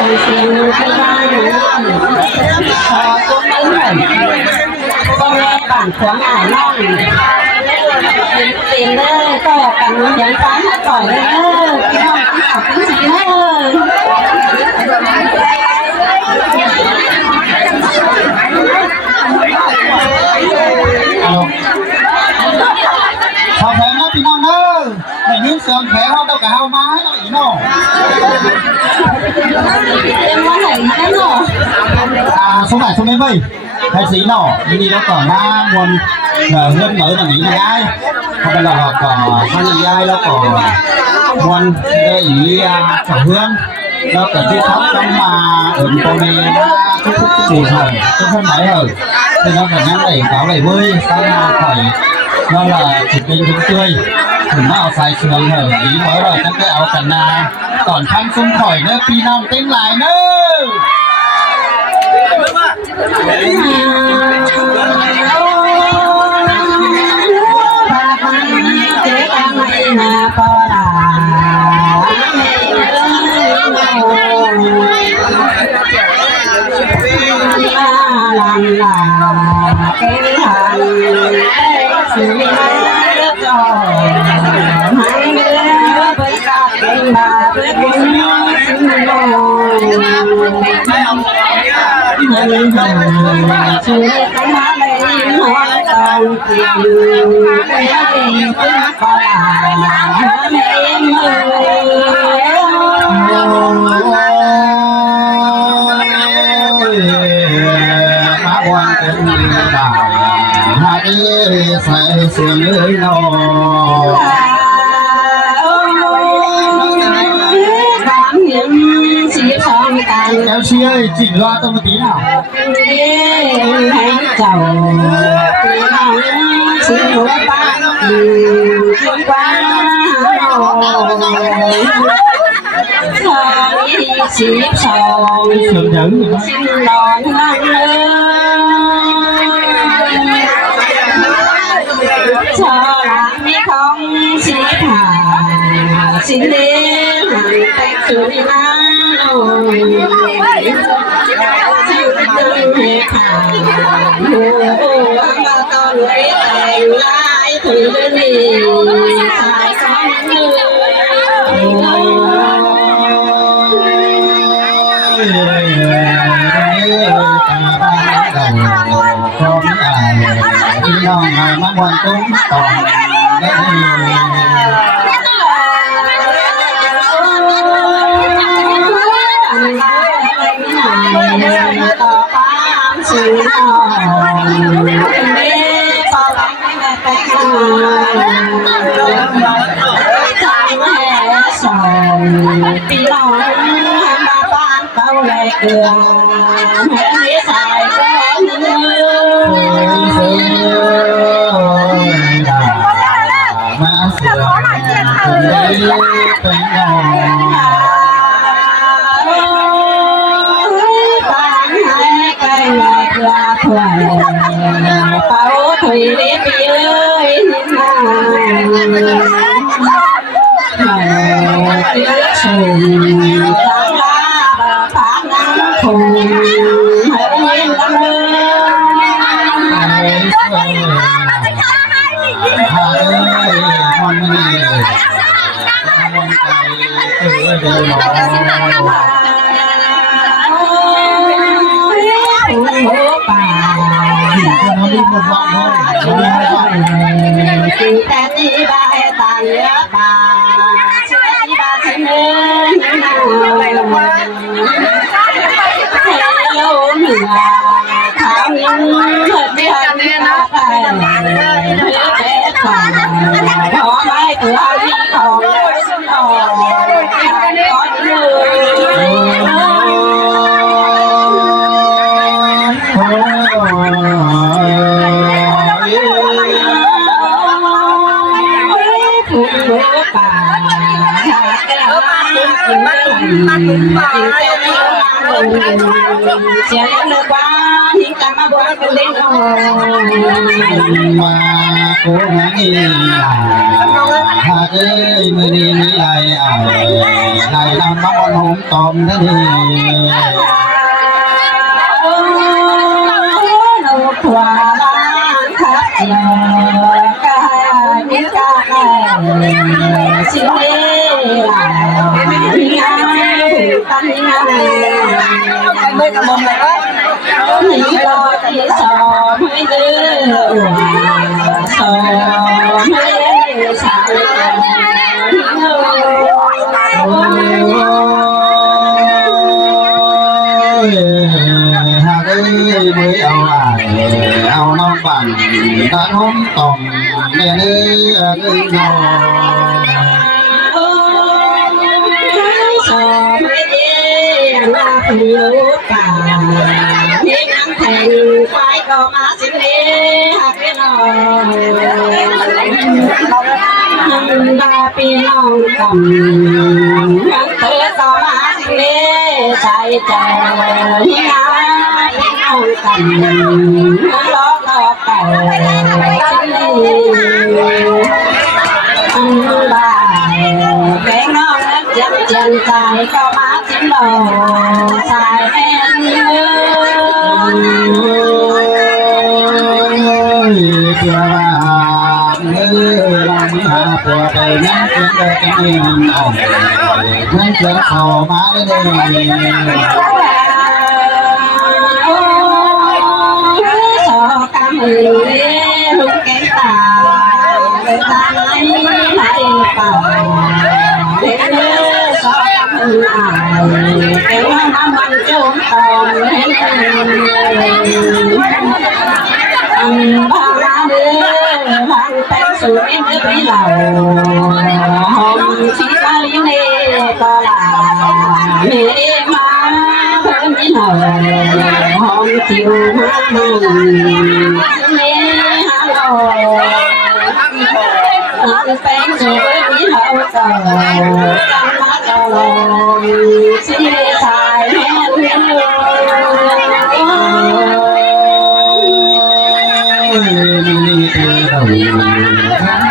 เสียงที่บ้านขอตัวมันก็แม่บ้านขวางอ่ายน้องเป็นเด้อก็กันอย่างฟ้าต่อยเด้อพี่น้องที่ขับเป็นสีเด้อขอแถมนะพี่น้องเด้อในนี้เสียงแขกเขาเด้อกับเฮามาให้หน่อยเนาะเต็มว่าไหนได้เนาะsố này số mấy vây hay xí nọ đi đó còn na nguồn hơn mở là nghĩ này ai không phải là họ có hai người ai đó có nguồn để ý cả hương đó cả cái thóc trong mà ở con này nó chút chút rồi chút hơn mấy rồi thì nó phải nhắn đẩy cáo đẩy bơi sang khỏi nó là thịt bên trứng tươi thử nó xài sườn hở ý mới rồi chắc cái áo cần na còn khăn xung khỏi nữa phi non tính lại nữaช่วยกันมาเลยหัวตอนกินไปเป็นปลาในมือมาวันเป็นบ่าวให้ใส่เสื้อเลยน้องem chị ơi chỉnh loa tôi một tí nào hãy chào xin lỗi bạn chuyên quá chỉ sầu xin đón cho làm biết không chỉ thả xin đến hàng tay chửi má mang quan tốn toànต่อฟ้าสีทองเมฆฟ้าหลังแต่ทำให้ส่องพี่น้องมาบ้านเก่าเลยเกลือให้สายแสงเนื้อมาเสือเป็นน้องbao thủy đi ơi tiếng sùng sáng lá và phá nắng thùng hãy lên lắm nó đi một vòng thôi chúng ta đi bài tàn nhớ bà chúng ta đi bà xin ơn hello nửa tháo những thật đi hạt nó phải nhớ bé còn có mai từ ai đi còn có Hãy subscribe cho kênh Ghiền Mì Gõ để không bỏ lỡ những video hấp dẫn หิงกันมาบวชเป็นเด็กน้อย มาโค้งนี่หากเอ้ยมือนี้มีไรไรนำมาบนหงตอมนั่นเองลูกขวาล้างขับเจียวกายนิกายสิ่งนี้หลายงานตั้งงานไม่กระมงเลยว่าหนีรอที่สองไม่ดื้อสองไม่สายกันหากเอ้ยมือเอาน้องปั่นตาน้องต่อมเนื้อเนื้อเนื้อสองไม่ดีลาผิวกาที่นั่งแทงไฟก็มาสิเล่หักนอนบาปีน้องกำยังเธอต่อมาสิเล่ใจใจที่งาพี่น้องกำล้อเก่าสิเล่บายแกงน้องนั้นเจ็บเจียนใจก็มาจิ้มหล่อสายแม่เนื้อเพื่อว่าเมื่อเราไม่หาตัวไปนั้นเพียงแต่จะไม่มันอ่อนนั้นเกิดเข้ามาได้เลยสอกำมือลูกแก้ตาตาไหลป่าเด็กเนื้อสอกำมืออ่านแก้วน้ำมันจุ่มตอนเห็นบางเดือบางเป็นสูงเมื่อปีเหล่าหอมชีตาลิเนก็ลาเมมาเพิ่มนิดหน่อยหอมจิ๋วมาเมฮัลโหลเป็นสูงปีเหล่าเก่าจำมาตลอดชีสายแม่เลี้ยง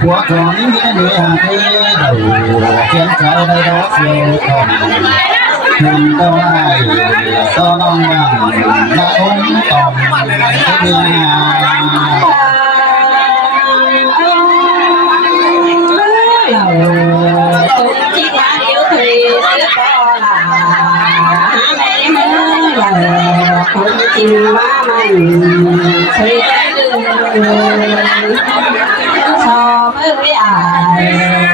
หัวก่อนนี้เหนื่อยเธอเดาเขียนใจได้ดอกเสียวทองคุณต้องให้ต้องน้องบังมาองต่อมเนื้อที่ว่าเดี๋ยวเคยเสียก็ลาไม่เมื่อคนจริงว่ามันเคยได้ชอบเอ้ยอาย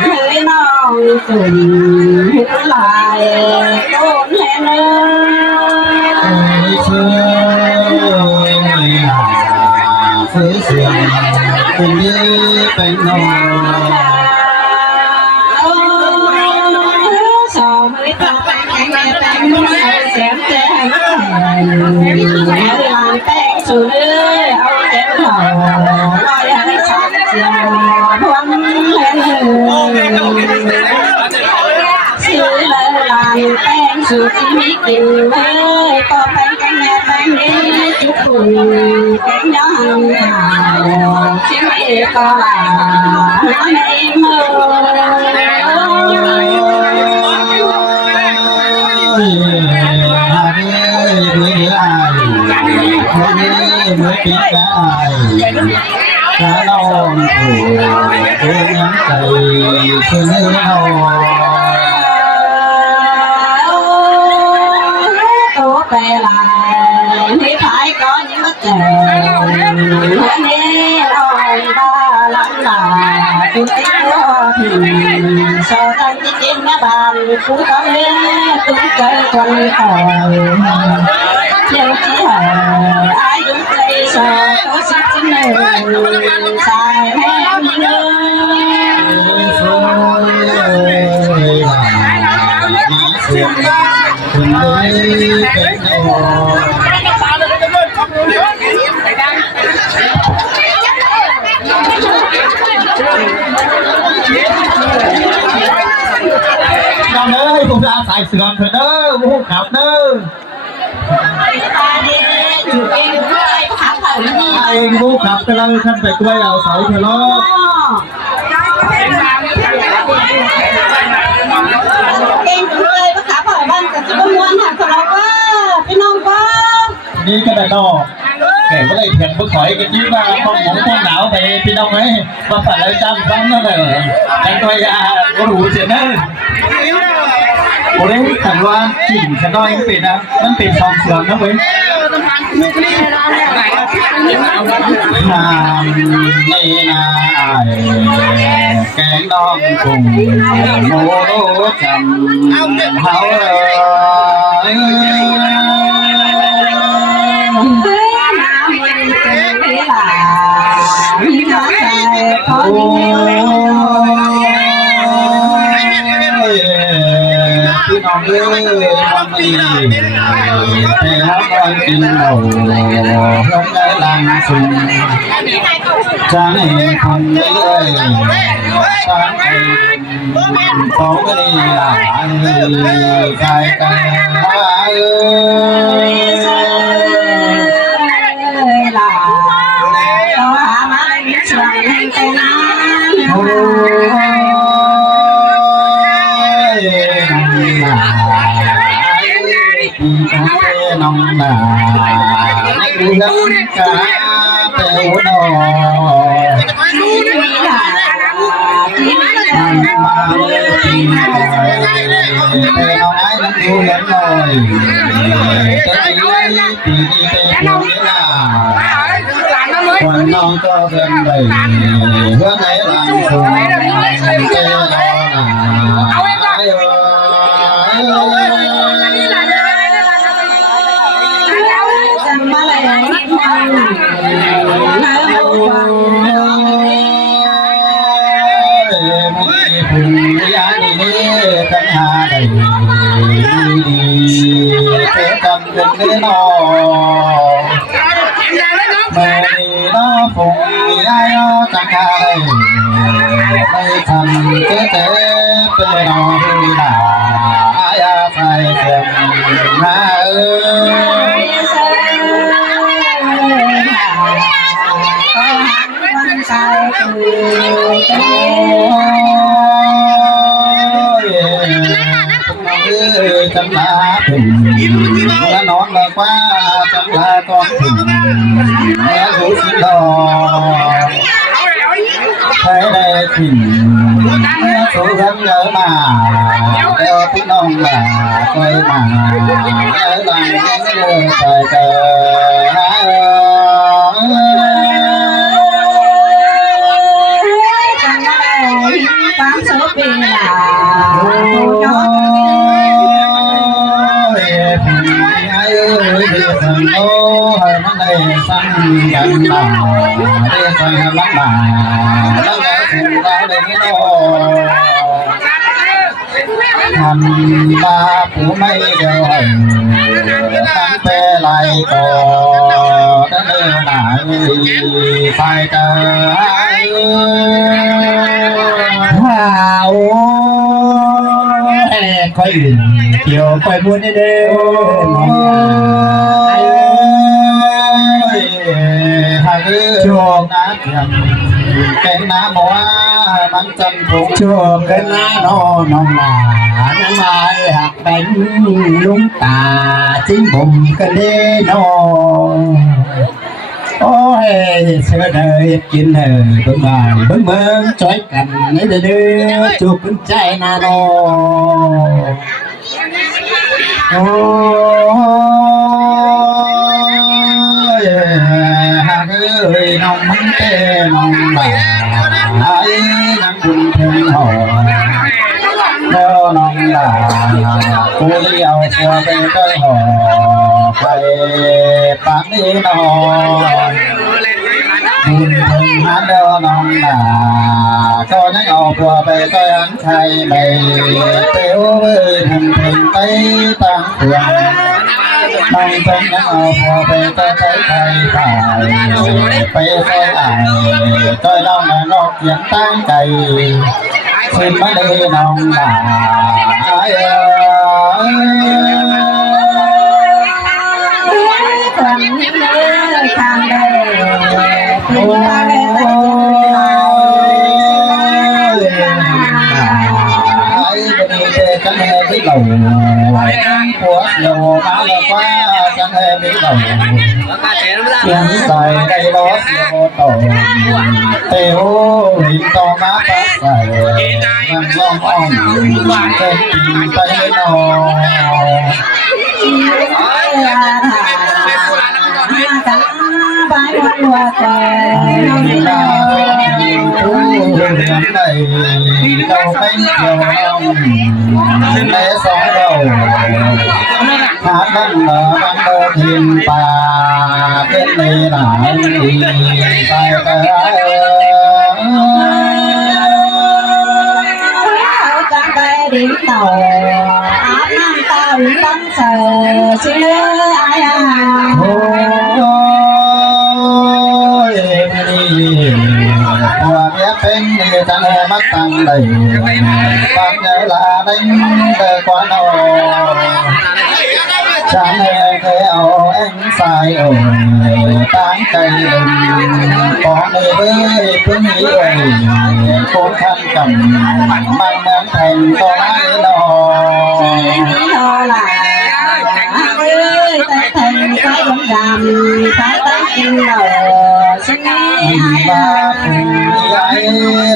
เอ้ยน้องตุ่นลายโดนแห่เนื้อเชื่อไม่หาซื้อเสียงเป็นยื้อเป็นนอนชอบเอ้ยตาแป้งแก่แป้งเสียงแจ้งลานแป้งสุดเอาเจ็บหล่อลอยให้ชัดเจียวพวงแห่เนื้อซื้อเลยลานแป้งสุดที่มีกลิ่นเลยก็แป้งแก่แป้งนี้จุกฝุ่นแป้งย้อนหาวชิ้นนี้ก็ลาในมือหากเอ้ยเมื่ออายคนนี้เมื่อปีกายกะลองถูกยังใจเชื่อเราตัวแปลลายไม่พายก็ยิ่งเจอวันนี้เราบ้าลังลาตัวเองก็ผิดสอตั้งที่จริงนะบ้านกูต้องเลี้ยตุ้งใจคนคอยเดี๋ยวที่หาอายุใจสอก็สักทีหนึ่งสายแม่มีเงินสวยมีเสียงคุณได้เป็นโอน้องเอ้ยผมจะอาศัยเสือเถอะเด้อผู้ขับเด้อ ตาดีอยู่เองด้วยขาเข่านี่ เองผู้ขับก็เลยท่านไปกล้วยเอาเสาเถอะล้อ เองเลยขาเข่าบ้านกับจุ๊บม้วนหักสลับว่าพี่น้องก็ นี่ก็ได้ดอกแกก็เลยเถียงผู้ขอยกันยิ้มว่าห้องหมูห้องหนาวไปพี่น้องไหมมาฝ่ายแล้วจำฟังนั่นเลยแต่ตัวยาก็รู้เสียนะโอ้ยแต่ว่ากิ่งฉันน้อยมันเป็นนะมันเป็นทองเสื่อมนะเว้ยนามนี่นาแกงดองกุ้งโมโลจำเฮามีน้ำใจขอดีพี่น้องเอ้ยมันมีแต่หาวันกินเหล้าลงในลังสุนจะให้คนเอ้ยตามใจของก็ดีหลายใจกันเอ้ยหลาต่อหามาเสียงให้แต่น้ำ โอ้ยน้องหนาเรื่องกาเตวดอมาปีนอยแต่น้องไอ้นั้นดูเห็นหน่อยแต่ปีนี้แต่ปีนี้ล่ะคนน้องก็เดินไปเพื่อไหนหลังสุดเจ้าหน้าจังมาเลยน้ำวังผู้ยานีตั้งหาได้ดีเธอจำเป็นแน่นอนเมื่อนี้น้องคงยายน้องจังหาได้ไม่ทำเจ๊เจ๊เป็นน้องที่หลาอยาใส่เสียงมาจังหวะถึงและน้องเลยว่าจังหวะก่อนถึงและรู้สึกดอกใครได้ถึงเมื่อสู้กันเยอะมาเดี๋ยวพี่น้องมาคอยมาเยอะหลังยังเลยใจเจอความสุขเป็นหลาโอ้ยมันได้สั่งกันมาได้สั่งมันมาตั้งแต่ถึงเราได้ไม่น้ทำบาปูไม่เดียวตั้งแต่ไรต่อได้เดินหน้าไปเจอว้าวค่อยอื่นเกี่ยวค่อยบุญเด้อโชคนะเพียงแกงน้ำบอกว่ามันจันทร์โชคกันนะน้องหลานน้ำลายหักเป็นลุงตาจิ้มผมกันเด้น้องโอ้ยเสือเดยกินเด้อเบิ่งบ่ายเบิ่งเมืองจ้อยกันนี่เด้อจูบกันใจนะน้องโอ้ยน้องมันเต้น้องบ่าไอ้นังบุญถึงหอเด้อน้องบ่ากูเลี้ยวชัวไปก็หอไปปากนี้น้องบุญถึงหาเด้อน้องบ่าก็ยังเอาผัวไปก็ยังใช้ไม่เตี้ยวเอ้ยถึงไปตั้งเพื่อนน้องเป็นยังเอาพอไปก็ใช้ไทยผ่านไปใส่อ่านต้อยน้องนอกเสียงตั้งใจขึ้นมาเลยน้องบ่า มาแล้วว่าจังให้มีเต่าเสียงใส่ในรถเสียงโตเตวหินต่อมาปักใส่ยังร้องอ้อมเป็นปีไปนอบายวันว่าแต่ ดาวผู้เรื่องใดเราไม่เกี่ยวในสองเราหาดังเหนือดังเดินทิมป่าเป็นในหลายไปแต่จังไปดิ้นเต่าอาบน้ำตาหรือตั้งเสือเชื่ออายาโอ้ยตัวเมียเป็นจังมัดตั้งได้ฟังเนื้อลาได้เดินกว่าน้อยฉันเคยเอาเอ็งใส่โอ้ยตั้งใจเล่นของในเบ้ยเพื่อนนี้เอ้ยโคตรขันกันมันเหมือนแผ่นตัวไม้นอนี่โทลาเอ้ยแต่แทงไฟดำดำสายตากินเหล่าฉันนี่อายา ใหญ่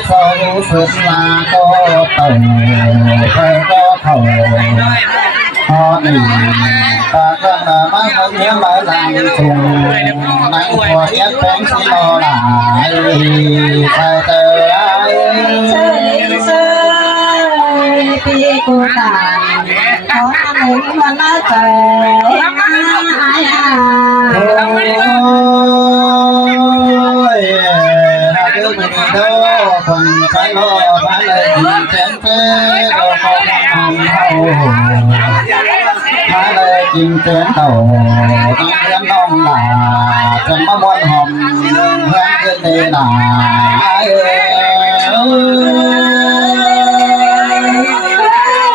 พอรู้สึกมาก็เต่าเธอก็เท่าพอหนึ่งปากก็มาเมื่อมาหลังทุ่งนั่งพอเย็บแป้งสีนอหลายไปเตยเชยปีกูตายขอหนึ่งวันละเจออายาโอ้ยหาเรื่องไม่ดีเด้อคนใช้ล้อพาเลยดีเต็มเฟ้เราก็ทำเฮามาเลยกินเตือนเต่าต้องเตือนน้องหลาจนมาบนหอมเพื่อนขึ้นในหนา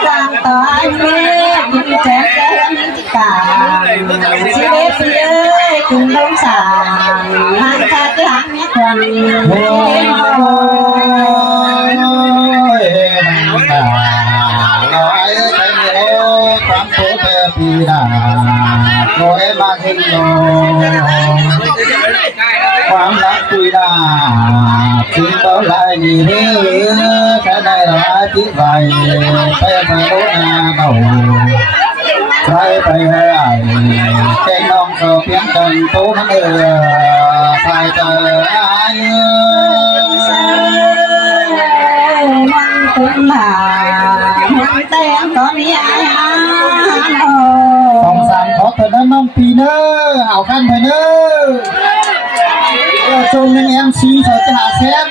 ร่างต่อยเมื่อกินแจกแจงกาชีวิตเอ้ยคุณลงสางหางชาติหางเมียควันโอ้ยน้ำตาลอยไปเรื่อยความโศกปีหน้าลอยมาถึงโลความรักปีหน้าถึงตัวลายนี่เรื่อยแค่ไหนละที่ไรไปไม่รู้นาเต่าใครไปให้แกงน้องก็เพียงกันตู้มันใส่เจอมันคุ้มหามันแต่งตอนนี้อายาต้องสั่งขอเธอนั้นน้องปีเนอเอาขั้นไปเนอจงยังซีเขาจะหาแซม